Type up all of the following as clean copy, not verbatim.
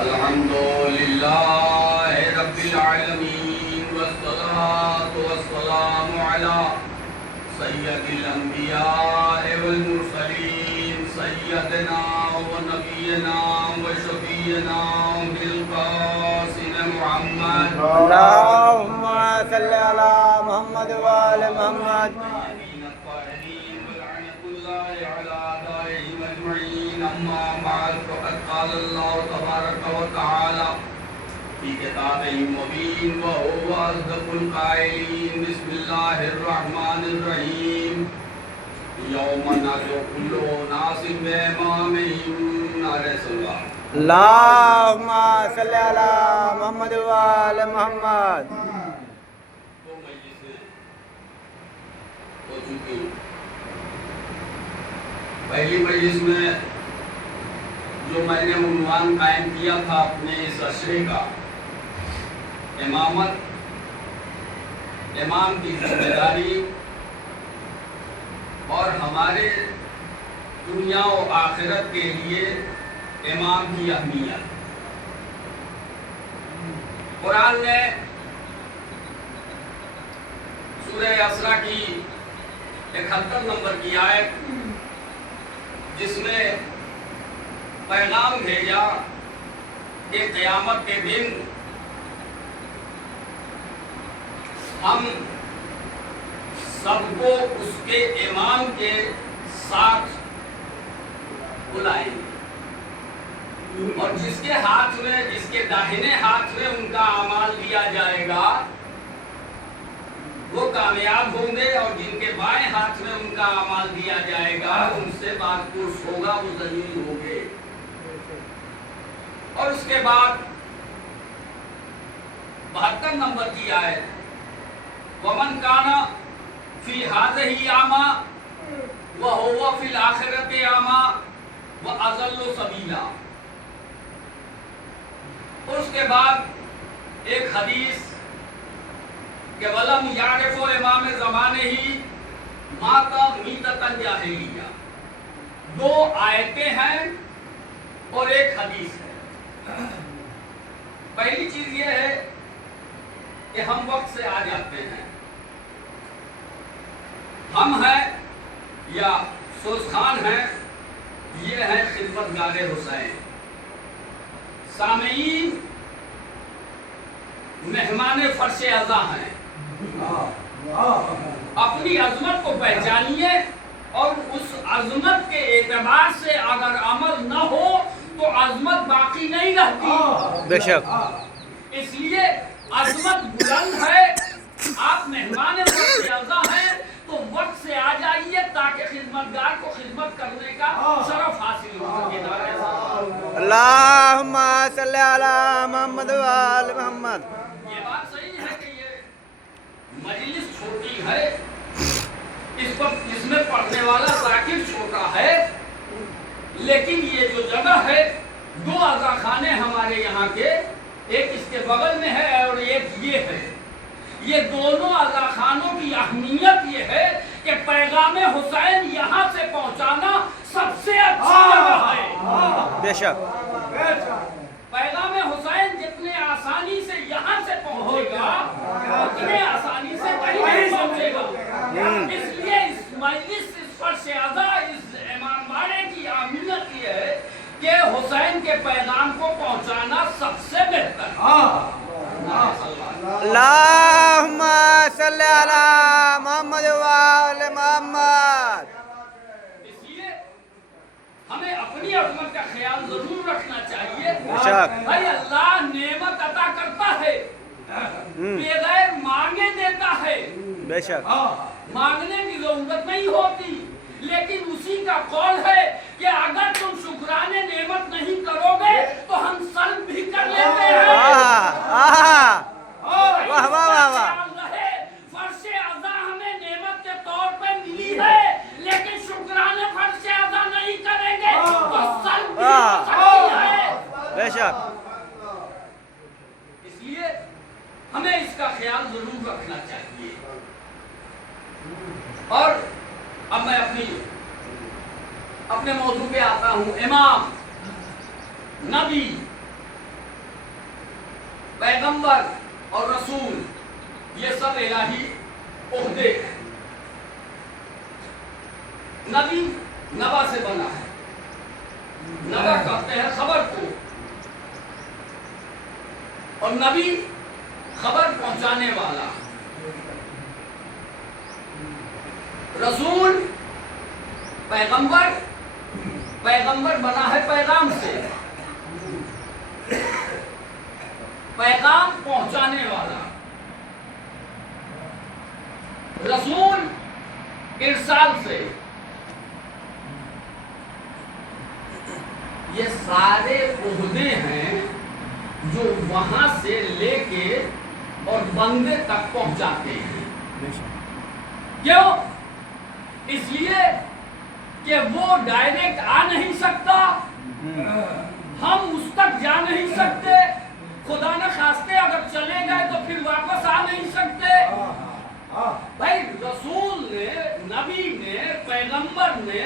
الحمدللہ رب العالمین والصلاة والسلام علی سید الانبیاء والمرسلین سیدنا و نبینا و شفیعنا بالقاسم محمد اللہم صلی علی محمد وآل محمد أما بعد فقد قال الله تبارك وتعالى في كتابه المبين وهو أصدق القائلين بسم الله الرحمن الرحيم يوم ندعو كل أناس بإمامهم عليه الصلاة اللہم صلی علی محمد وآل محمد تو مجلسیں ہو چکی پہلی مجلس میں جو میں نے عنوان قائم کیا تھا اپنے اس عشرے کا امامت، امام کی ذمہ داری اور ہمارے دنیا و آخرت کے لیے امام کی اہمیت۔ قرآن نے سورہ اسرا کی 71 نمبر کی آیت جس میں پیغام بھیجا کہ قیامت کے دن ہم سب کو اس کے امام کے ساتھ بلائیں گے اور جس کے ہاتھ میں، جس کے داہنے ہاتھ میں ان کا اعمال دیا جائے گا وہ کامیاب ہوں گے، اور جن کے بائیں ہاتھ میں ان کا اعمال دیا جائے گا ان سے بات پرس ہوگا، وہ ذلیل ہوں گے۔ اور اس کے بعد 72 نمبر کی آیت وَمَنْ كَانَ فِي هَذِهِ أَعْمَى وَهُوَ فِي الْآخِرَةِ أَعْمَى وَأَضَلُّ سَبِيلًا۔ اور اس کے بعد ایک حدیث کہ وَلَمْ يَعْرِفُ امام زمانِهِ مَاتَ مِيتَةً جَاهِلِيَّةً۔ دو آیتیں ہیں اور ایک حدیث ہے۔ پہلی چیز یہ ہے کہ ہم وقت سے آ جاتے ہیں، ہم ہیں یا سوز خان ہیں، یہ ہے خدمتگار حسین۔ سامعین مہمان فرش عزا ہیں، اپنی عظمت کو پہچانیے اور اس عظمت کے اعتبار سے اگر عمل نہ ہو تو عظمت باقی نہیں رہتی۔ بے شک اس لیے عظمت بلند ہے، آپ مہمان فرش عزا ہیں تو وقت سے آ جائیے تاکہ خدمتگار کو خدمت کرنے کا شرف حاصل ہو سکے۔ اللہم صلی علی محمد وآل محمد۔ یہ بات صحیح ہے کہ یہ مجلس چھوٹی ہے، اس وقت اس میں پڑھنے والا ذاکر چھوٹا ہے، لیکن یہ جو جگہ ہے، دو عزا خانے ہمارے یہاں کے، ایک اس کے بغل میں ہے اور ایک یہ ہے۔ یہ دونوں عزا خانوں کی اہمیت یہ ہے کہ پیغام حسین یہاں سے پہنچانا سب سے اچھی جگہ ہے۔ بے شک پیغام حسین جتنے آسانی سے یہاں سے پہنچے گا اتنے آسانی سے کہیں نہیں پہنچے گا۔ اس لیے اس مجلس، اس فرش عزا، اس امام باڑے کی اہمیت یہ ہے کہ حسین کے پیغام کو پہنچانا سب سے بہتر ہے۔ اللہم صلی علی محمد وآل محمد۔ اس لیے ہمیں اپنی عظمت کا خیال ضرور رکھنا چاہیے۔ بھائی اللہ نعمت عطا کرتا ہے، بغیر مانگے دیتا ہے، بے شک مانگنے کی ضرورت نہیں ہوتی، لیکن اسی کا قول ہے کہ اگر تم شکرانے نعمت نہیں کرو گے تو ہم سلب بھی کر لیتے ہیں۔ واہ واہ واہ واہ۔ فرش عزا ہمیں نعمت کے طور پہ ملی ہے، لیکن شکرانے فرش عزا نہیں کریں گے تو سلب بھی ہو سکتی ہے۔ بے شک اس لیے ہمیں اس کا خیال ضرور رکھنا چاہیے۔ اور اب میں اپنے موضوع پہ آتا ہوں۔ امام، نبی، पैगंबर और रसूल ये सब इलाही ओहदे हैं। नबी नबा से बना है, नबा कहते हैं खबर को, और नबी खबर पहुंचाने वाला। रसूल पैगंबर, पैगंबर बना है पैगाम से, पैगाम पहुंचाने वाला। रसूल इरसाल से। ये सारे ओहदे हैं जो वहां से लेके और बंदे तक पहुंचाते हैं। क्यों? इसलिए कि वो डायरेक्ट आ नहीं सकता, हम उस तक जा नहीं सकते, खुदा न खास्ते अगर चले गए तो फिर वापस आ नहीं सकते। भाई रसूल ने, नबी ने, पैगंबर ने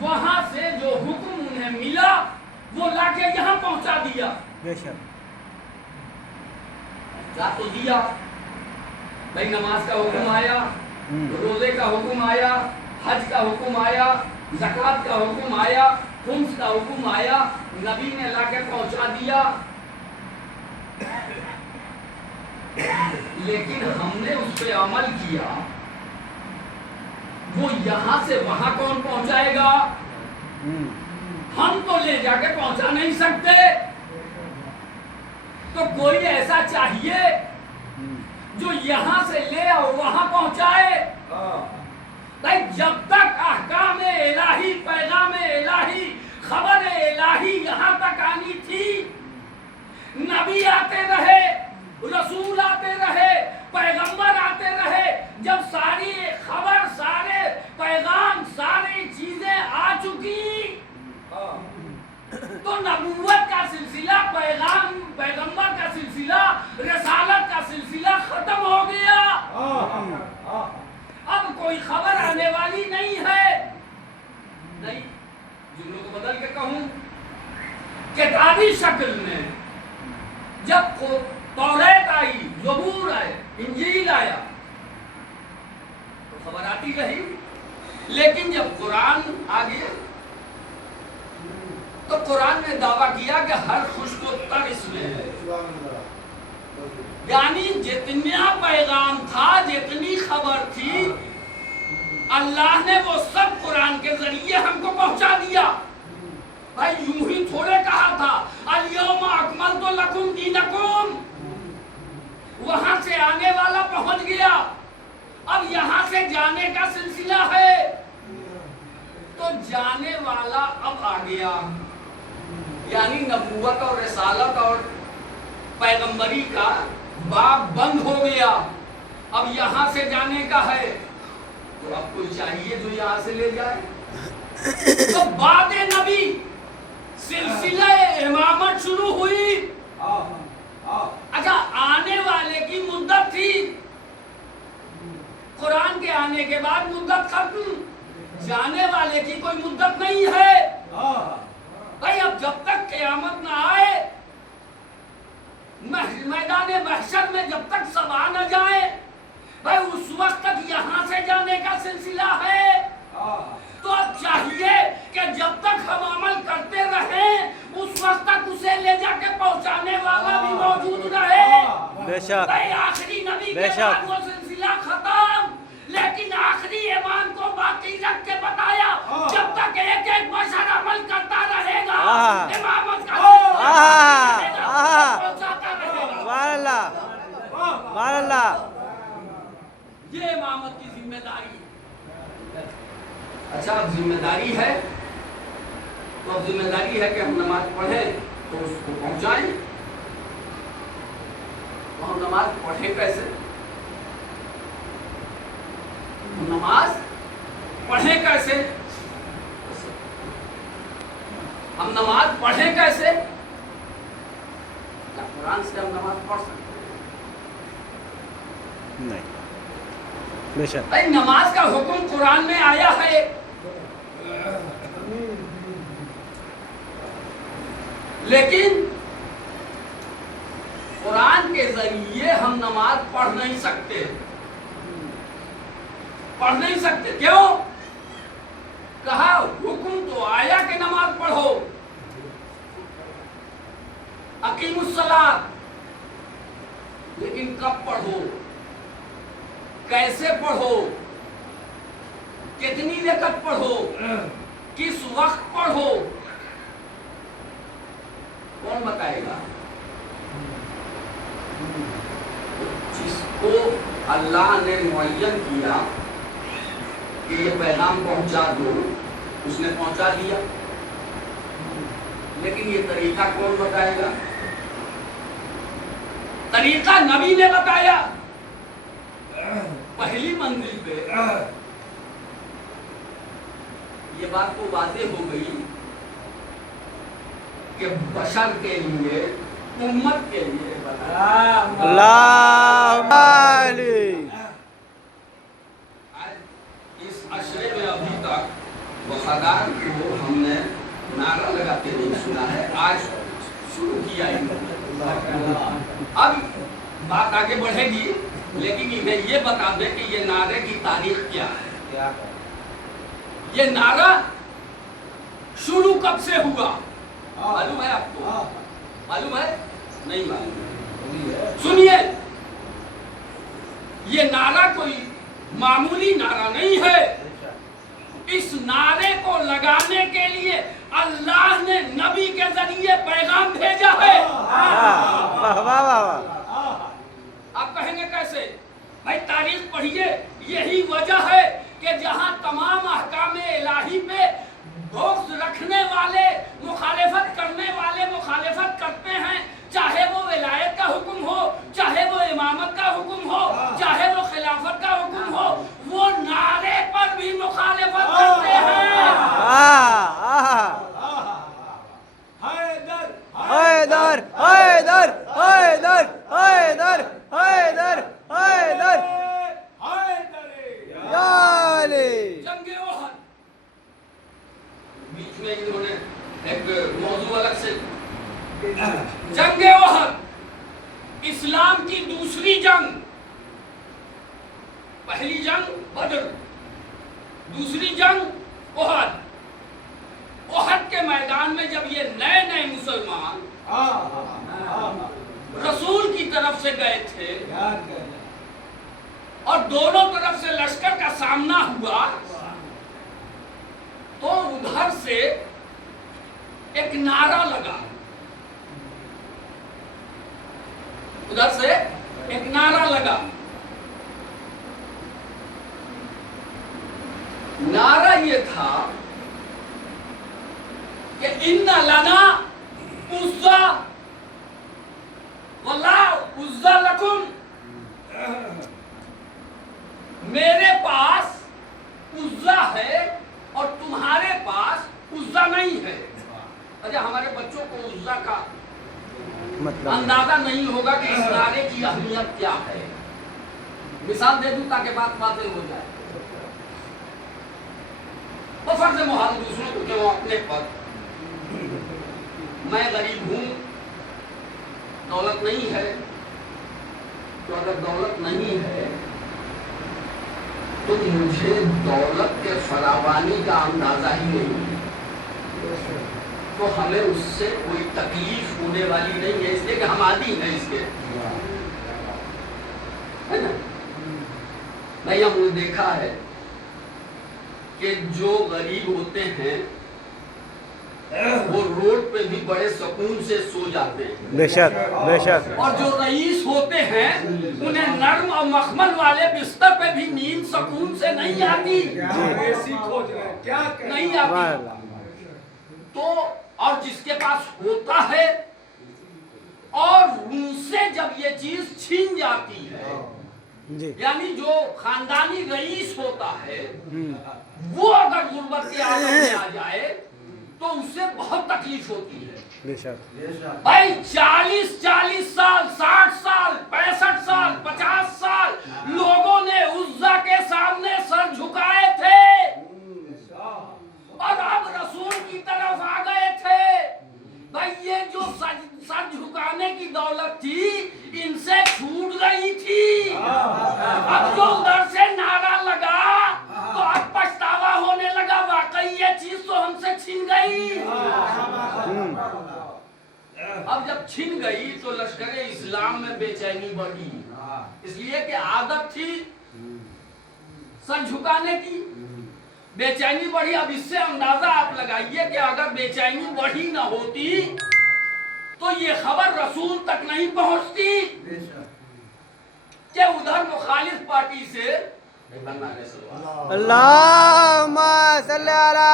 वहां से जो हुक्म उन्हें मिला वो लाके यहाँ पहुंचा दिया। पहुंचा तो दिया। भाई नमाज का हुक्म आया, रोजे का हुक्म आया, हज का हुक्म आया, ज़कात का हुक्म आया, खुम्स का हुक्म आया, नबी ने लाके पहुंचा दिया। लेकिन हमने उस पे अमल किया, वो यहां से वहां कौन पहुंचाएगा? हम तो ले जाके पहुंचा नहीं सकते, तो कोई ऐसा चाहिए जो यहां से ले और वहां पहुंचाए। भाई जब तक अहकाम इलाही, पैगाम इलाही, खबर इलाही यहां तक आनी थी, नबी आते रहे, रसूल आते रहे, पैगंबर आते रहे। जब सारी खबर, सारे पैगाम, सारी चीजें आ चुकी तो नबूवत का सिलसिला, पैगाम, पैगंबर का सिलसिला, रसालत का सिलसिला खत्म हो गया। अब कोई खबर आने वाली नहीं है। नहीं, जुमलों को बदल के कहूं, किताबी शक्ल में जब तौरात आई, ज़बूर आए, इंजील आया तो खबर आती रही। लेकिन जब कुरान आ गया तो कुरान ने दावा किया कि हर खुशकोत्तर इसमें है। यानी जितना पैगाम था, जितनी खबर थी, अल्लाह ने वो सब कुरान के जरिए हमको पहुंचा दिया। भाई यूं ही थोड़े कहा था अल-यौमा अकमलतु लकुम दीनकुम, वहां से आने वाला पहुंच गया। अब यहां से जाने का सिलसिला है, तो जाने वाला अब आ गया। यानी नबूवत और रिसालत और पैगंबरी का बाब बंद हो गया। अब यहां से जाने का है, तो अब कोई चाहिए जो यहां से ले जाए। तो बाद नबी सिलसिला इमामत शुरू हुई। अच्छा, आने वाले की मुद्दत थी, कुरान के आने के बाद मुद्दत खत्म, जाने वाले की कोई मुद्दत नहीं है। भाई अब जब तक क़यामत ना आए, मैदान महशर में जब तक सब आ न जाए, भाई उस वक्त तक यहां से जाने का सिलसिला है। तो अब चाहिए कि जब तक हम अमल करते रहें, उस वक्त तक उसे ले जाके पहुंचाने वाला भी मौजूद रहे। बेशक, भाई आखिरी नबी के बाद वो सिलसिला खत्म, लेकिन आखिरी ईमान को बाकी रख के बताया जब तक एक एक बशर अमल करता रहेगा, इमामत का पहुंचाता रहेगा। सुभान अल्लाह। ये इमामत की जिम्मेदारी। अच्छा, अब जिम्मेदारी है तो अब जिम्मेदारी है कि हम नमाज पढ़ें तो उसको पहुंचाएं। तो हम नमाज पढ़ें कैसे? नमाज पढ़ें कैसे? हम नमाज पढ़ें कैसे? क्या कुरान से हम नमाज पढ़ सकते हैं? नहीं, बेशक। भाई नमाज का हुक्म कुरान में आया है, लेकिन कुरान के जरिए हम नमाज पढ़ नहीं सकते, पढ़ नहीं सकते। क्यों? कहा हुक्म तो आया कि नमाज पढ़ो, अकीमुस्सलात, लेकिन कब पढ़ो, कैसे पढ़ो, कितनी रकअत पढ़ो, किस वक्त पढ़ो, कौन बताएगा? जिसको अल्लाह ने मुअय्यन किया कि ये पैगाम पहुंचा दो, उसने पहुंचा दिया, लेकिन ये तरीका कौन बताएगा? तरीका नबी ने बताया। पहली मंजिल पे ये बात तो वाज़ेह हो गई कि बशर के लिए, उम्मत के लिए इस अशरे में अभी तक वफादार को हमने नारा लगाते नहीं सुना है, आज शुरू किया है। अब बात आगे बढ़ेगी, लेकिन इन्हें ये बता दें कि ये नारे की तारीख क्या है। ये नारा शुरू कब से हुआ मालूम है आपको? मालूम है? नहीं मालूम। सुनिए, ये नारा कोई मामूली नारा नहीं है। इस नारे को लगाने के लिए अल्लाह ने नबी के जरिए पैगाम भेजा है। आप कहेंगे कैसे? भाई तारीख पढ़िए। यही वजह है कि जहां तमाम अहकामे इलाही पे बोझ रखने वाले, मुखालिफत करने वाले मुखालिफत करते हैं, चाहे वो विलायत का हुक्म हो, चाहे वो इमामत का हुक्म हो, चाहे वो खिलाफत का हुक्म हो, वो नारे पर भी मुखालिफत करते हैं। हैदर हैदर हैदर हैदर हैदर हैदर हैदर जंगे ओहद, बीच में इन्होंने एक मौजू अलग से, जंगे ओहद इस्लाम की दूसरी जंग। पहली जंग बदर, दूसरी जंग ओहद। ओहद के मैदान में जब ये नए नए मुसलमान रसूल की तरफ से गए थे और दोनों तरफ से लश्कर का सामना हुआ, तो उधर से एक नारा लगा, उधर से एक नारा लगा। नारा ये था कि इन्ना लना उज़्ज़ा वला उज़्ज़ा लकुम, मेरे पास उज़्ज़ा है और तुम्हारे पास उज़्ज़ा नहीं है। अच्छा, हमारे बच्चों को उज़्ज़ा का मतलब अंदाजा नहीं होगा कि इस नारे की अहमियत क्या है। मिसाल दे दूं ताकि बात वाज़ेह हो जाए। तो फर्ज़ मुहाल दूसरों को क्यों अपने पर, मैं गरीब हूं, दौलत नहीं है, तो अगर दौलत नहीं है तो मुझे दौलत के फरावानी का अंदाजा ही नहीं है, तो हमें उससे कोई तकलीफ होने वाली नहीं है, इसलिए कि हम आदी हैं इसके, है ना? नहीं, हमने देखा है कि जो गरीब होते हैं वो रोड पे भी बड़े सुकून से सो जाते हैं, बेशक बेशक। और जो रईस होते हैं उन्हें नर्म और मखमल वाले बिस्तर पे भी नींद सुकून से नहीं आती, नहीं आती। तो और जिसके पास होता है और उनसे जब ये चीज छीन जाती है, यानी जो खानदानी रईस होता है वो अगर गुर्बत के आलम में आ जाए तो उससे बहुत तकलीफ होती है। भाई 40-40 साल, 60 साल, 65 साल, 50 साल लोगों ने उज़्ज़ा के सामने सर झुकाए थे और अब रसूल की तरफ आ गए थे। भाई ये जो सर झुकाने की दौलत थी, इनसे छूट गई थी। अब जो उधर से नारा लगा तो अब पछतावा होने लगा, वाकई ये चीज तो हमसे छिन गई। अब जब छिन गई तो लश्कर इस्लाम में बेचैनी बढ़ी, इसलिए कि आदत थी सर झुकाने की, बेचैनी बढ़ी। अब इससे अंदाजा आप लगाइए कि अगर बेचैनी बढ़ी ना होती तो ये खबर रसूल तक नहीं पहुंचती कि उधर मुखालिफ पार्टी से अल्लाहुम्मा सल्ली अला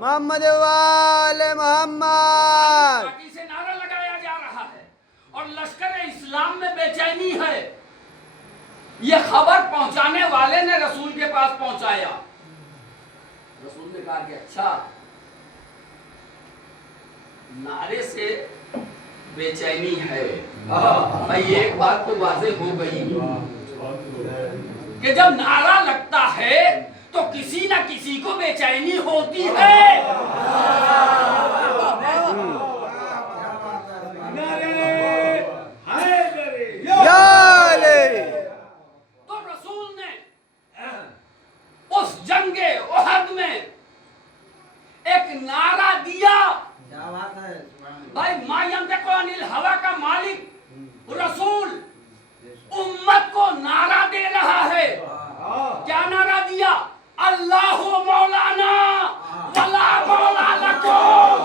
मोहम्मद व आले मोहम्मद पार्टी से नारा लगाया जा रहा है और लश्कर इस्लाम में बेचैनी है। ये खबर पहुंचाने वाले ने रसूल के पास पहुंचाया। रसूल ने कहा कि अच्छा, नारे से बेचैनी है। भाई एक बात तो वाज़ेह हो गई कि जब नारा लगता है तो किसी ना किसी को बेचैनी होती है। तो रसूल ने उस जंगे उहद में एक नारा दिया। भाई मायम देखो अनिल हवा का मालिक रसूल उम्मत को नारा दे रहा है। क्या नारा दिया? अल्लाह मौलाना वला मौला लकुम।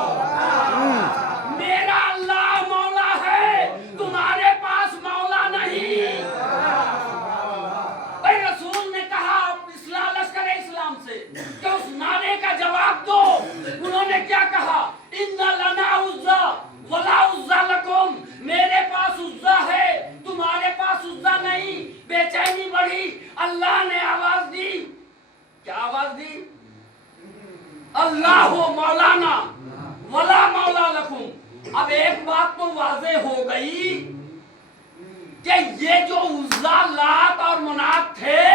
मेरा अल्लाह मौला है, तुम्हारे पास मौला नहीं। भाई रसूल ने कहा इस्लाम लश्कर इस्लाम से कि उस नारे का जवाब दो। उन्होंने क्या कहा? इन्ना लना उज़्ज़ा वला उज़्ज़ा लकुम। मेरे पास उज़्ज़ा है, तुम्हारे पास उज़्ज़ा नहीं। बेचैनी बढ़ी, अल्लाह ने आवाज दी। क्या आवाज दी? अल्लाह मौलाना वला मौला लकुम। अब एक बात तो वाज़ेह हो गई कि ये जो उज़्ज़ा, लात और मनात थे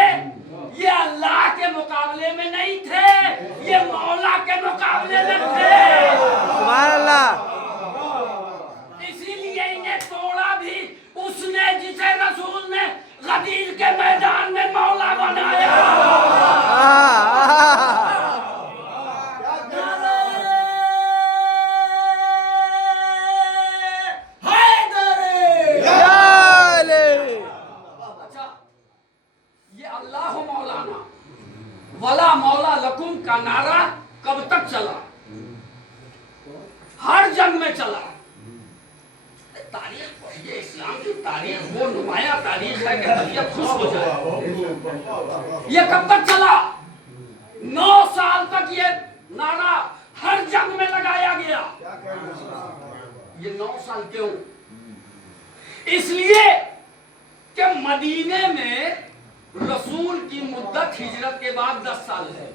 ये अल्लाह के मुकाबले में नहीं थे, ये मौला के मुकाबले में थे। सुभान अल्लाह। इसीलिए इन्हें तोड़ा भी उसने जिसे रसूल ने गदीर के मैदान में मौला बनाया। अच्छा, ये अल्लाह मौलाना वला मौला लकुम का नारा कब तक चला? हर जंग में चला। तारीख पढ़िए, इस्लाम की तारीख वो नुमाया तारीख है कि तबीयत खुश हो जाए। ये कब तक चला? 9 साल तक ये नारा हर जंग में लगाया गया। ये 9 साल क्यों? इसलिए कि मदीने में रसूल की मुद्दत हिजरत के बाद 10 साल है।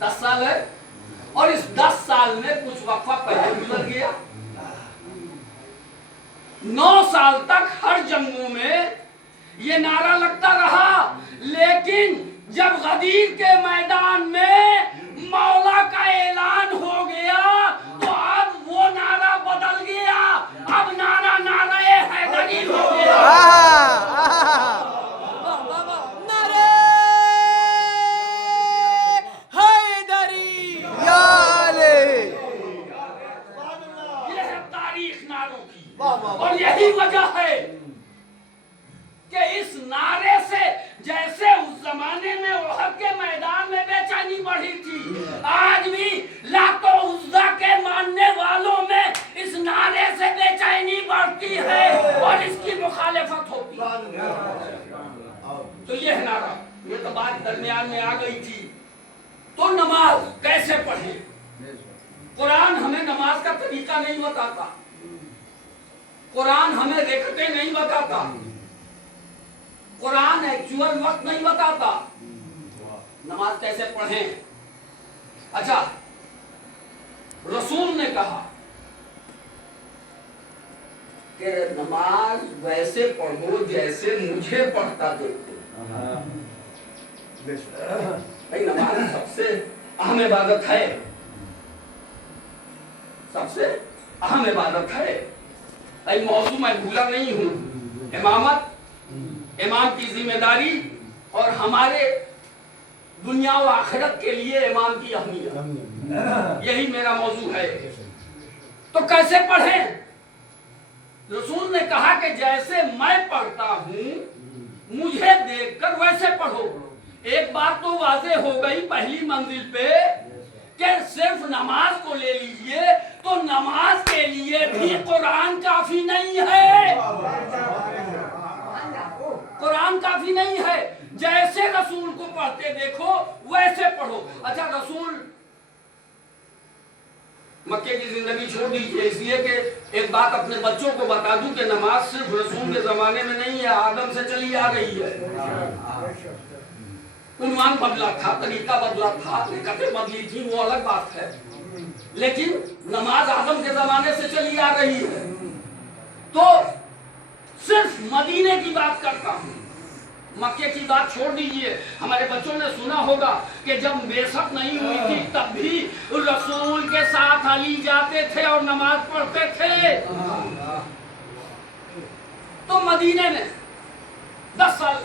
10 साल है और इस 10 साल में कुछ वक्फा पहले गुजर गया। 9 साल तक हर जंगों में ये नारा लगता रहा, लेकिन जब गदीर के मैदान में मौला का ऐलान हो गया तो अब वो नारा बदल गया। अब नारा नारे हैदरी हो गया। नारे हैदरी या अली। ये है तारीख नारों की, और यही वजह है कि इस नारे से जैसे उस जमाने में उहद के मैदान में बेचैनी बढ़ी थी, आज भी लातों उज़्ज़ा के मानने वालों में इस नारे से बेचैनी बढ़ती है और इसकी मुखालिफत होती है। तो ये है नारा। ये तो बात दरमियान में आ गई थी। तो नमाज कैसे पढ़े? कुरान हमें नमाज का तरीका नहीं बताता, कुरान हमें रेखतें नहीं बताता, कुरान एक्चुअल वक्त नहीं बताता। नमाज कैसे पढ़ें? अच्छा, रसूल ने कहा कि नमाज वैसे पढ़ो जैसे मुझे पढ़ता देखो। भाई नमाज सबसे अहम इबादत है, सबसे अहम इबादत है। भाई मौजू मैं भूला नहीं हूँ, इमामत, इमाम की जिम्मेदारी और हमारे दुनिया व आखिरत के लिए इमाम की अहमियत, यही मेरा मौजू है। तो कैसे पढ़ें? रसूल ने कहा कि जैसे मैं पढ़ता हूँ मुझे देखकर वैसे पढ़ो। एक बात तो वाज़ेह हो गई पहली मंजिल पे कि सिर्फ नमाज को ले लीजिए तो नमाज के लिए भी कुरान काफी नहीं है, कुरान काफी नहीं है। जैसे रसूल को पढ़ते देखो वैसे पढ़ो। अच्छा, रसूल मक्के की जिंदगी छोड़ दीजिए, इसलिए कि एक बात अपने बच्चों को बता दूं कि नमाज सिर्फ रसूल के जमाने में नहीं है, आदम से चली आ रही है। उन्वान बदला था, तरीका बदला था, हकीकतें बदली थी, वो अलग बात है, लेकिन नमाज आदम के जमाने से चली आ रही है। तो सिर्फ मदीने की बात करता हूं, मक्के की बात छोड़ दीजिए। हमारे बच्चों ने सुना होगा कि जब बेशक नहीं हुई थी तब भी रसूल के साथ अली जाते थे और नमाज पढ़ते थे। तो मदीने में 10 साल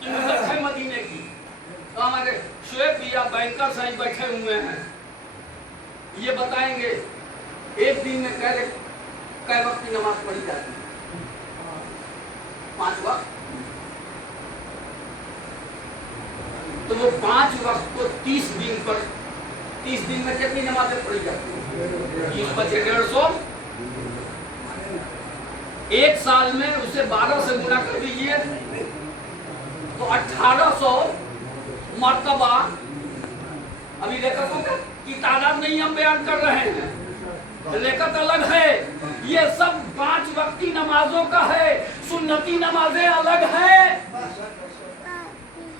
की मुद्दत है मदीने की। तो हमारे शुएब भैया बैंकर साहब बैठे हुए हैं, ये बताएंगे एक दिन में कै वक्त की नमाज पढ़ी जाती है? 5 वक्त। तो वो 5 वक्त को 30 दिन पर, 30 दिन में कितनी नमाजें पढ़ी जाती है? 30 बचे 150। एक साल में उसे 12 से गुना कर दीजिए तो 1800 मर्तबा। अभी लेखकों की तादाद नहीं हम बयान कर रहे हैं, लेखक अलग है, ये सब 5 वक्त की नमाजों का है। सुन्नती नमाजें अलग है,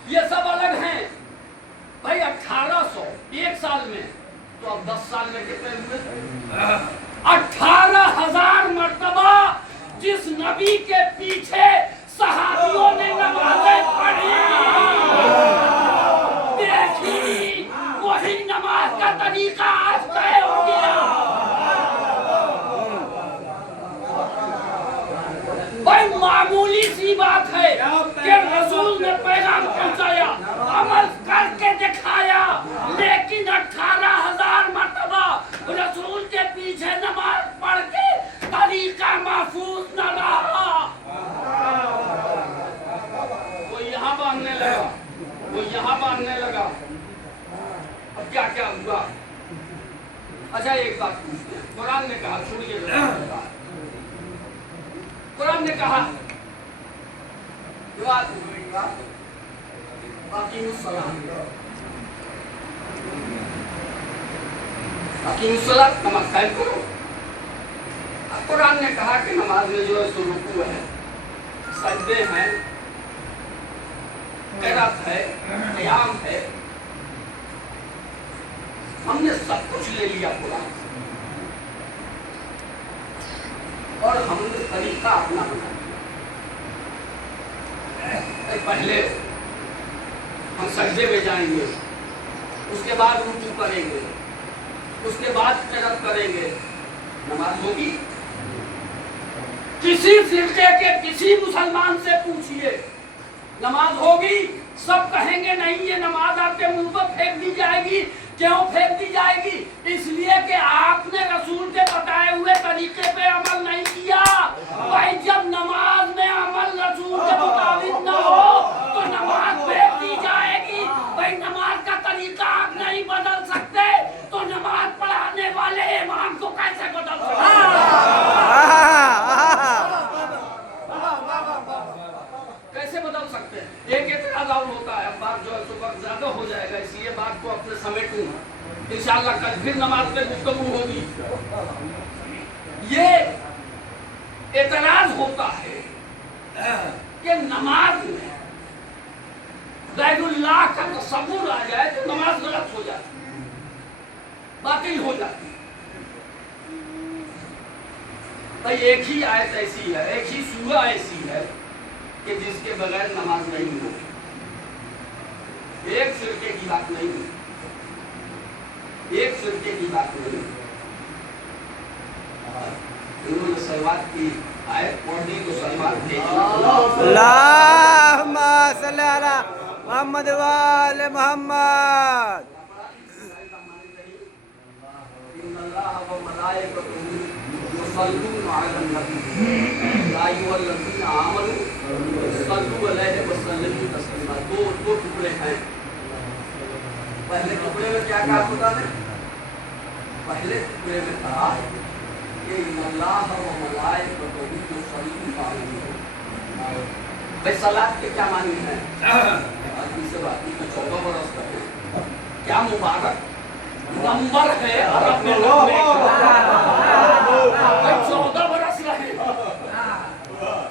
ये सब अलग हैं भाई। 1800 एक साल में, तो अब 10 साल में कितने हुए? 18,000 मर्तबा जिस नबी के पीछे सहाबियों ने नमाजें पढ़ी, देखी, वही नमाज का तरीका आज तय हो गया। भाई मामूली सी बात है कि रसूल ने पैगाम पहुंचाया, अमल करके दिखाया, लेकिन 18,000 मर्तबा रसूल के पीछे नमाज पढ़ के तरीका महफूज न रहा। वो यहाँ बांधने लगा, वो यहाँ बांधने लगा। अब क्या क्या हुआ? अच्छा, एक बात पूछते हैं, कुरान ने कहा, छोड़िए, कुरान ने कहा नमाज कायम करो। कुरान ने कहा कि नमाज में जो है सो रुकू है, सजदे हैं, क़िरात है, क़याम है, हमने सब कुछ ले लिया कुरान से और हमने तरीका अपना बना लिया। पहले हम सजदे में जाएंगे, उसके बाद रुकू करेंगे, उसके बाद क़िरात करेंगे, नमाज होगी? किसी फिरके के किसी मुसलमान से पूछिए, नमाज होगी? सब कहेंगे नहीं, ये नमाज आपके मुंह पर फेंक दी जाएगी। क्यों फेंक दी जाएगी? इसलिए कि आपने रसूल के बताए हुए तरीके पे अमल नहीं किया। भाई जब नमाज में अमल रसूल के मुताबिक न हो तो नमाज फेंक दी जाएगी। भाई नमाज का तरीका आप नहीं बदल सकते तो नमाज पढ़ाने वाले इमाम को कैसे बदल सकते? कैसे बदल सकते हैं? एक एतराज और होता है, अब बात जो है तो वक्त ज्यादा हो जाएगा, इसलिए बात को अपने समेटूंगा। इंशाअल्लाह कल फिर नमाज पे गुफ्तगू होगी। ये एतराज होता है कि नमाज में गैरुल्लाह का तसव्वुर आ जाए तो नमाज गलत हो जाती, बातिल हो जाती। भाई एक ही आयत ऐसी है, एक ही सूरा ऐसी है कि जिसके बगैर नमाज नहीं हो। एक फिरके की बात नहीं, एक फिरके की बात नहीं। इन्होंने सलवात की आयत पढ़ दी तो सलवात भेजी। اللهم صل على محمد وآل محمد إن الله وملائكته يصلون على النبي يا أيها الذين آمنوا صلوا عليه وسلموا تسليما. دو ٹکڑے ہیں. پہلے ٹکڑے میں کیا کہا خدا نے؟ پہلے ٹکڑے میں کہا کہ ان اللہ و ملائکتہ یصلون علی النبی. بھائی صلاۃ کے کیا معنی ہیں؟ آدمی سے بات میں 14 برس کا ہے. کیا مبارک نمبر ہے عرب میں 14 برس رہے.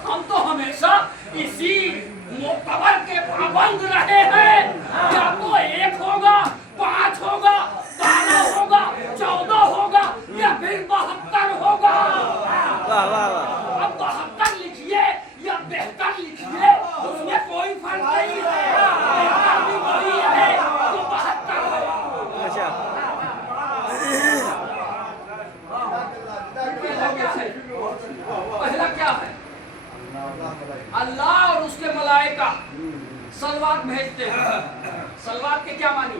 ہم تو ہمیشہ اسی معتبر کے پابند رہے ہیں. یا تو 1 ہوگا 5 ہوگا 12 ہوگا 14 ہوگا یا پھر 72 ہوگا. واہ واہ واہ اب 72 لکھیے یا 73 لکھیے اس میں کوئی فرق نہیں ہے. 73 بھی وہی ہے تو 72 ہے. ماشاء پہلا کیا ہے؟ اللہ اور اس کے ملائکہ صلوات بھیجتے ہیں. صلوات کے کیا معنی؟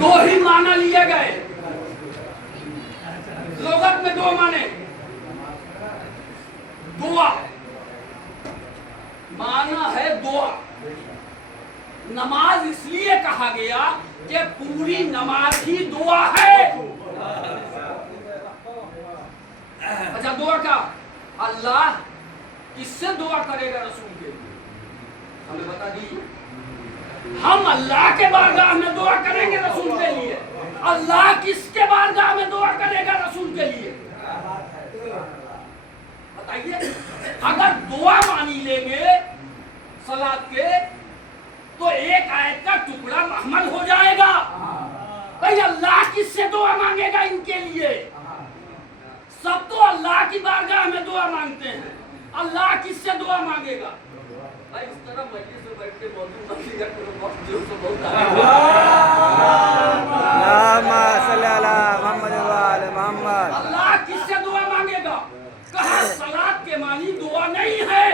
دو ہی معنی لیے گئے. لغت میں 2 معنی. دعا معنی ہے دعا. نماز اس لیے کہا گیا کہ پوری نماز ہی دعا ہے. اچھا دعا کا اللہ کس سے دعا کرے گا رسول کے لیے ہمیں بتا دیجیے. ہم اللہ کے بارگاہ میں دعا کریں گے رسول کے لیے. اللہ کس کے بارگاہ میں دعا کرے گا رسول کے لیے بتائیے. اگر دعا مانی لیں گے صلاۃ کے تو ایک آیت کا ٹکڑا محمل ہو جائے گا. بھائی اللہ کس سے دعا مانگے گا ان کے لیے؟ سب تو اللہ کی بارگاہ میں دعا مانگتے ہیں. اللہ کس سے دعا مانگے گا؟ بھائی اس طرح مجلس میں بیٹھ کے موضوع مندی کا بہت دل سے بہت اللهم صل على محمد وآل محمد. اللہ کس سے دعا مانگے گا؟ کہا صلاۃ کے معنی دعا نہیں ہے.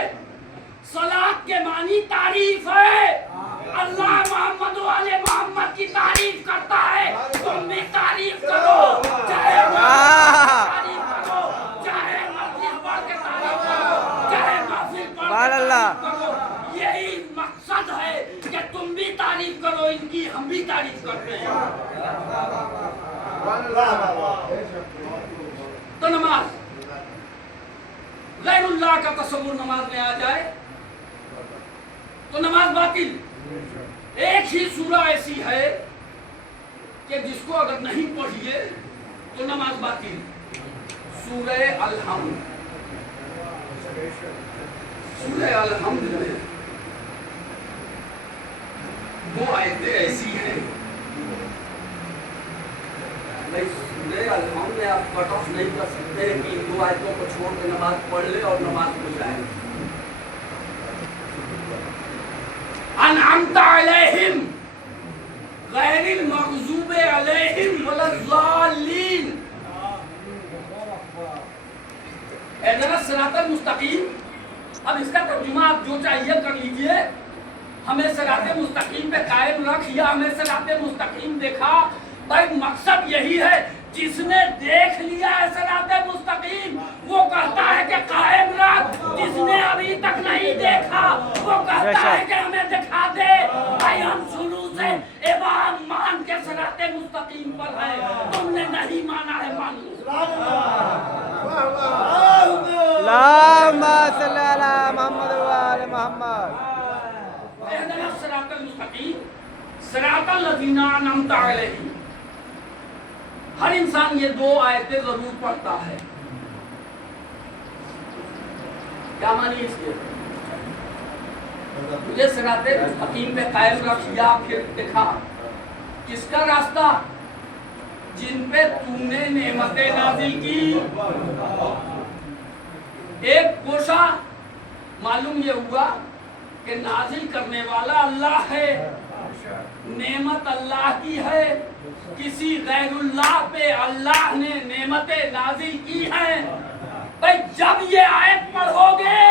صلاۃ کے معنی تعریف ہے. اللہ محمد والے محمد کی تعریف کرتا ہے. تم بھی تعریف کرو. چاہے تعریف کرو چاہے مسجد پڑھ کے تعریف کرو چاہے محفل پڑھ کے تعریف کرو. یہی مقصد ہے کہ تم بھی تعریف کرو ان کی ہم بھی تعریف کرتے ہیں. تو نماز غیر اللہ کا تصور نماز میں آ جائے تو نماز باطل. ایک ہی سورہ ایسی ہے کہ جس کو اگر نہیں پڑھیے تو نماز باطل. سورہ الحمد. سورہ الحمد میں 2 آیتیں ایسی ہیں. سورہ الحمد میں آپ کٹ آف نہیں کر سکتے کہ ان 2 آیتوں کو چھوڑ کے نماز پڑھ لے اور نماز ہو جائے. انعمت علیہم غیر المغضوب علیہم ولا الضالین. اہدنا الصراط المستقیم. اب اس کا ترجمہ آپ جو چاہیے کر لیجئے. ہمیں صراط مستقیم پہ قائم رکھ یا ہمیں صراط مستقیم دکھا. بھائی مقصد یہی ہے جس نے دیکھ لیا ہے صراط مستقیم وہ کہتا ہے کہ قائم رکھ. جس نے ابھی تک نہیں دیکھا وہ کہتا ہے کہ ہمیں دکھا دے. بھائی ہم شروع سے امام مان کے صراط مستقیم پر ہے. تم نے نہیں مانا ہے مان لو. اللهم صل على محمد وآل محمد. اهدنا الصراط المستقیم صراط الذین انعمت علیہم. ہر انسان یہ 2 آیتیں ضرور پڑھتا ہے. کیا معنی اس کے؟ مجھے صراط مستقیم پہ قائم رکھ یا پھر دکھا. کس کا راستہ؟ جن پہ تم نے نعمتیں نازل کی. ایک گوشہ معلوم یہ ہوا کہ نازل کرنے والا اللہ ہے. नेमत अल्लाह की है, किसी गैरुल्लाह पे अल्लाह ने नेमतें नाजिल की हैं। भाई जब ये आयत पढ़ोगे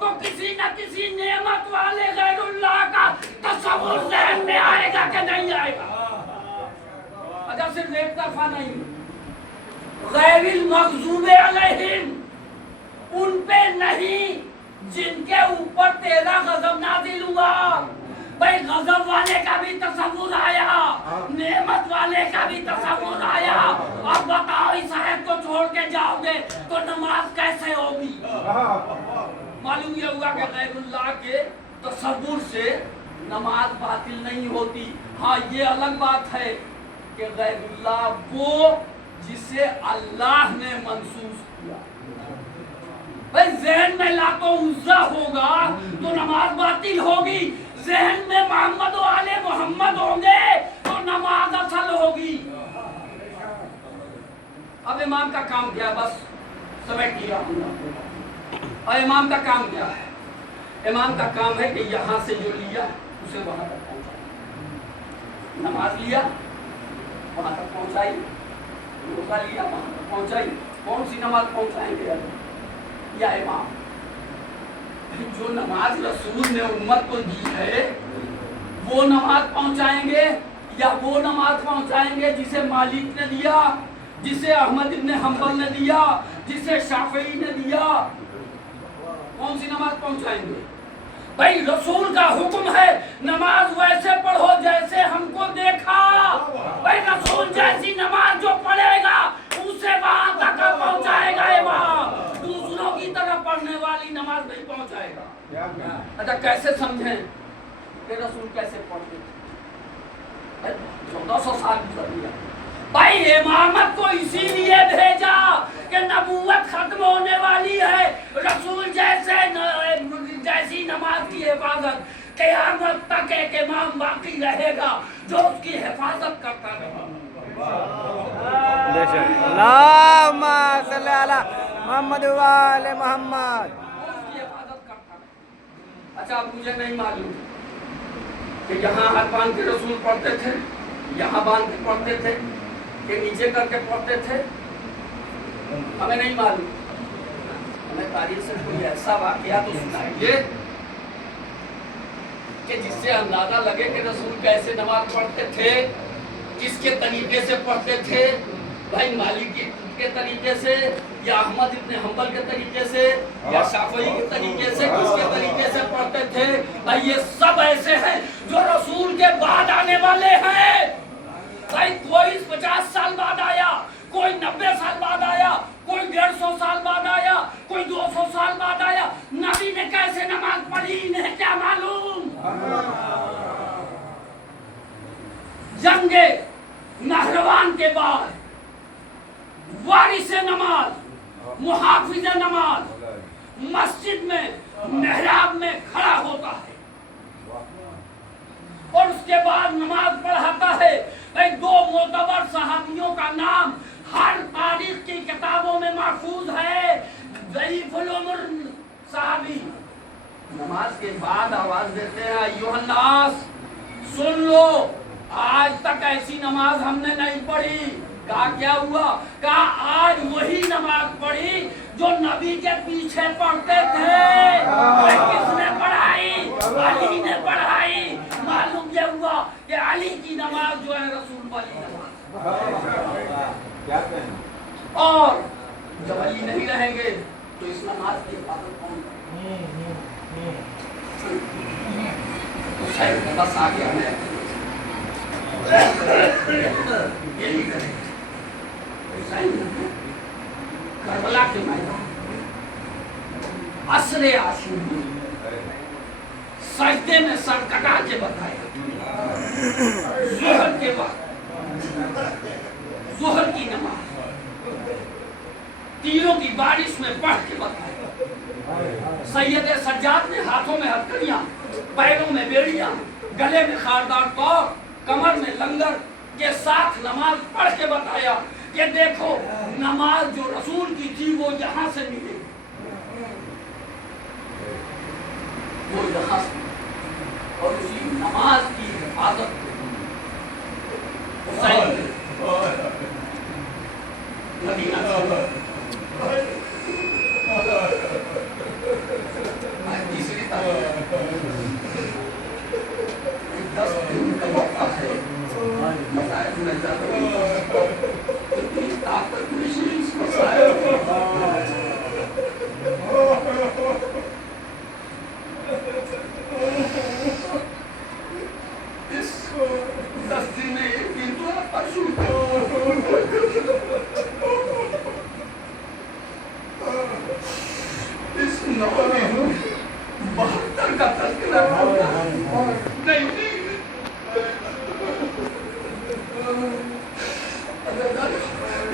तो किसी न किसी नेमत वाले गैरुल्लाह का तस्वुर ज़हन में आएगा कि नहीं आएगा। अगर सिर्फ एक दफा नहीं, गैरिल मग़ज़ूबे अलैहिम, उन पे नहीं जिनके ऊपर तेरा गज़ब नाज़िल हुआ। भाई गज़ब वाले का भी तस्वुर आया, नेमत वाले का भी तस्वुर आया। अब बताओ इस आयत को छोड़ के जाओगे तो नमाज कैसे होगी? मालूम ये हुआ कि गैरुल्लाह के तस्वुर से नमाज बातिल नहीं होती। हाँ, ये अलग बात है कि गैरुल्लाह वो जिसे अल्लाह ने मंसूस किया। भाई जहन में लातो उज़्ज़ा होगा तो नमाज बातिल होगी, जहन में मोहम्मद वाले मोहम्मद होंगे तो नमाज असल होगी। अब इमाम का काम क्या है? बस समय किया। और इमाम का काम क्या है? इमाम का काम है कि यहाँ से जो लिया उसे वहां तक पहुंचाई। नमाज लिया, वहां तक पहुंचाई, रोजा लिया, वहां तक पहुंचाई। कौन सी नमाज पहुंचाएंगे? या इमाम? जो नमाज रसूल ने उम्मत को दी है वो नमाज पहुंचाएंगे, या वो नमाज पहुंचाएंगे जिसे मालिक ने दिया, जिसे अहमद इब्न हंबल ने दिया, जिसे शाफी ने दिया? कौन सी नमाज पहुंचाएंगे? भाई रसूल का हुक्म है नमाज वैसे पढ़ो जैसे हमको देखा। भाई रसूल जैसी नमाज जो पढ़ेगा उसे वहां तक पहुंचाएगा इमाम, दूसरों की तरह पढ़ने वाली नमाज नहीं पहुंचाएगा। अच्छा, कैसे समझें कि रसूल कैसे पढ़ते थे? 1400 साल गुजर गया। भाई इमामत को इसीलिए भेजा कि नबूवत खत्म होने वाली है। रसूल जैसी नमाज की हिफाजत क़यामत तक एक इमाम बाकी रहेगा जो उसकी हिफाजत करता रहेगा। अल्लाहुम्मा सल्ली अला मुहम्मद व आले मुहम्मद। उसकी हिफाजत करता रहेगा। अच्छा, अब मुझे नहीं मालूम कि यहाँ हाथ बांध के रसूल पढ़ते थे, यहाँ बांध के पढ़ते थे कि नीचे करके पढ़ते थे, हमें नहीं मालूम। हमें तारीख से कोई ऐसा वाकया तो सुनाइए कि जिससे अंदाजा लगे कि रसूल कैसे नमाज पढ़ते थे, किसके तरीके से पढ़ते थे। भाई मालिक के तरीके से, या अहमद इब्न हंबल के तरीके से, या शाफी के तरीके से, किसके तरीके से पढ़ते थे? भाई ये सब ऐसे हैं जो रसूल के बाद आने वाले हैं। भाई कोई 50 साल बाद आया, कोई 90 साल बाद आया, कोई 150 साल बाद आया, कोई 200 साल बाद आया। नबी ने कैसे नमाज पढ़ी इन्हें क्या मालूम? जंगे नहरवान के बाद वारिस नमाज, मुहाफिज नमाज मस्जिद में मेहराब में खड़ा होता है और उसके बाद नमाज पढ़ाता है। भाई 2 मोतबर सहाबियों का नाम हर तारीख की किताबों में महफूज है। ज़ईफुल उम्र सहाबी नमाज के बाद आवाज देते हैं, अय्युहन नास सुन लो, आज तक ऐसी नमाज हमने नहीं पढ़ी। कहा क्या हुआ? कहा आज वही नमाज पढ़ी जो नबी के पीछे पढ़ते थे। किसने पढ़ाई? अली ने पढ़ाई। मालूम ये हुआ कि अली की नमाज जो है रसूल वाली नमाज। और जब अली नहीं रहेंगे तो इस नमाज की इबादत कौन करेगा? तो शायद बस आ गया है यही करेगा। करबला के मैदान असरे आशूर सजदे में सर कटा के बताया। ज़ोहर के बाद ज़ोहर की नमाज तीरों की बारिश में पढ़ के बताया। सैयद सज्जाद ने हाथों में हथकड़ियां, पैरों में बेड़ियां, गले में खारदार तौर, कमर में लंगर के साथ नमाज पढ़ के बताया कि देखो नमाज जो रसूल की थी वो यहाँ से मिली, वो यहाँ से, और उसी नमाज की शहादत हुसैन मदीना तीसरी तारीख 10 दिन का मौका है मसाइल में ज़्यादा इतनी ताकत नहीं इस मसाइल इस 10 दिन में एक दिन तो आप परसों इस 9 में 72 का तस्करा नहीं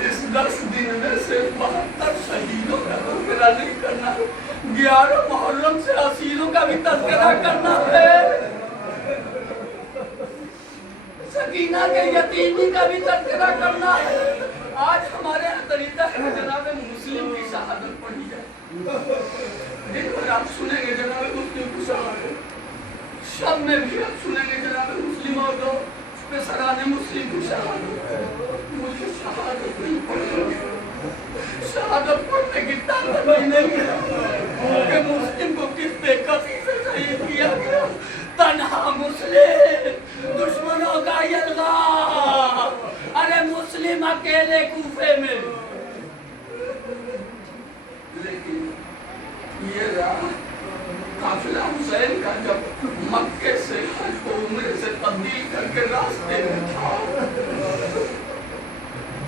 इस 10 दिन में से 72 शहीदों का तस्करा नहीं करना, 11 मुहर्रम से असीरों का भी तस्करा करना है, सकीना के यतीमी का भी तस्करा करना है। आज हमारे यहाँ तरीका है जनाब मुस्लिम की शहादत पढ़ी जाए, दिन भर आप सुनेंगे जनाब मुस्लिम की शहादत, शब में भी आप सुनेंगे जनाब मुस्लिम और दो पे सराने मुस्लिम की शहादत। मुझे शहादत नहीं पढ़ी, शहादत पढ़ने की ताकत नहीं है कि मुस्लिम को किस बेकसी से शहीद किया गया। तन्हा मुस्लिम दुश्मनों का यलगा, अरे मुस्लिम अकेले कूफे में। लेकिन ये रहा काफिला हुसैन का जब मक्के से हज को उम्रे से तब्दील करके रास्ते में था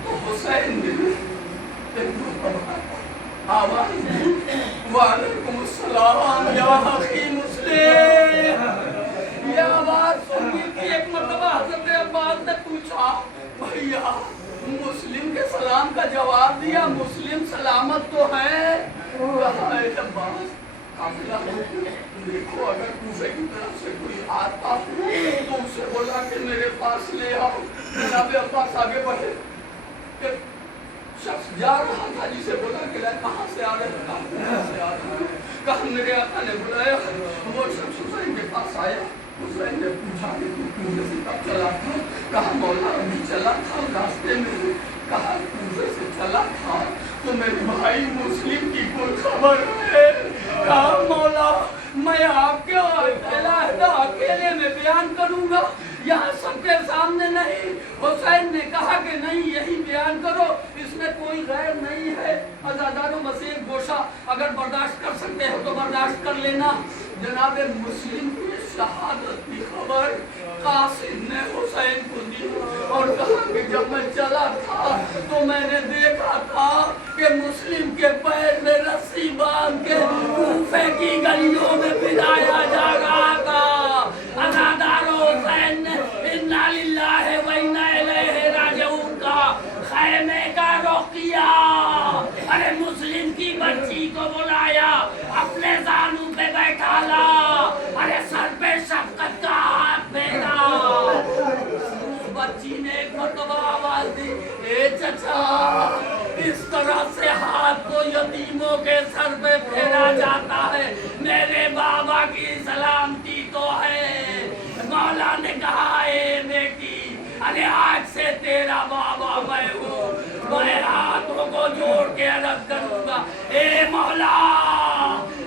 तो हुसैन ने आवाज दी, वालेकुम अस्सलाम या अखी मुस्लिम। ये आवाज सुनी कि एक मर्तबा हज़रत अब्बास ने पूछा, भैया मुस्लिम के सलाम का जवाब दिया, मुस्लिम सलामत तो है? कहा है अब्बास काफिला देखो अगर कूफे की तरफ से कोई आता तो उसे बोला कि मेरे पास ले आओ। जनाब अब्बास आगे बढ़े, शख्स जा रहा था जिसे बोला कि कहाँ से आ रहे हैं, कहाँ से आ रहे हैं, कहा मेरे आका ने बुलाया। वो शख्स हुसैन के पास आया, हुसैन ने पूछा कि तू कूफे से कब चला था? कहा मौला अभी चला था रास्ते में। कहा कूफे से चला था तो मेरे भाई मुस्लिम की कोई खबर है? कहा मौला मैं आपके अलहदा अकेले में बयान करूंगा, यहाँ सबके सामने नहीं। हुसैन ने कहा कि नहीं यही बयान करो, इसमें कोई गैर नहीं है। अज़ादारों मसीह गोशा अगर बर्दाश्त कर सकते हो तो बर्दाश्त कर लेना। जनाब मुस्लिम की शहादत की खबर कासिम ने हुसैन को दी और कहा कि जब मैं चला था तो मैंने देखा था कि मुस्लिम के पैर में रस्सी बांध के कूफे की गलियों में फिराया जा रहा था। अज़ादारों हुसैन ने इन्ना लिल्लाहि व इन्ना इलैहि राजिऊन का खैमे का रुख किया। अरे मुस्लिम की बच्ची को बुलाया, अपने जानू पे बैठा ला, अरे सर पे शफकत का हाथ फेरा। उस बच्ची ने एक मर्तबा आवाज दी, ए चचा इस तरह से हाथ को यतीमों के सर पे फेरा जाता है, मेरे बाबा की सलामती तो है। मौला ने कहा ए बेटी अरे आज से तेरा बाबा मैं हूँ, मैं हाथों को जोड़ के अलग करूंगा। ए मौला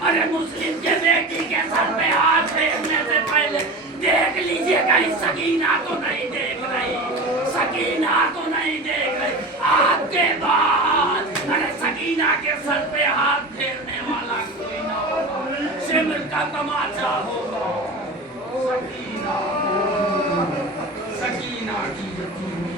अरे मुस्लिम के बेटी के सर पे हाथ फेरने से पहले देख लीजिए कहीं सकीना तो नहीं देख रही, सकीना तो नहीं देख रही। आपके बाद अरे सकीना के सर पे हाथ फेरने वाला कोई ना होगा, शिमर का तमाचा होगा। सकीना सकीना की यतीमी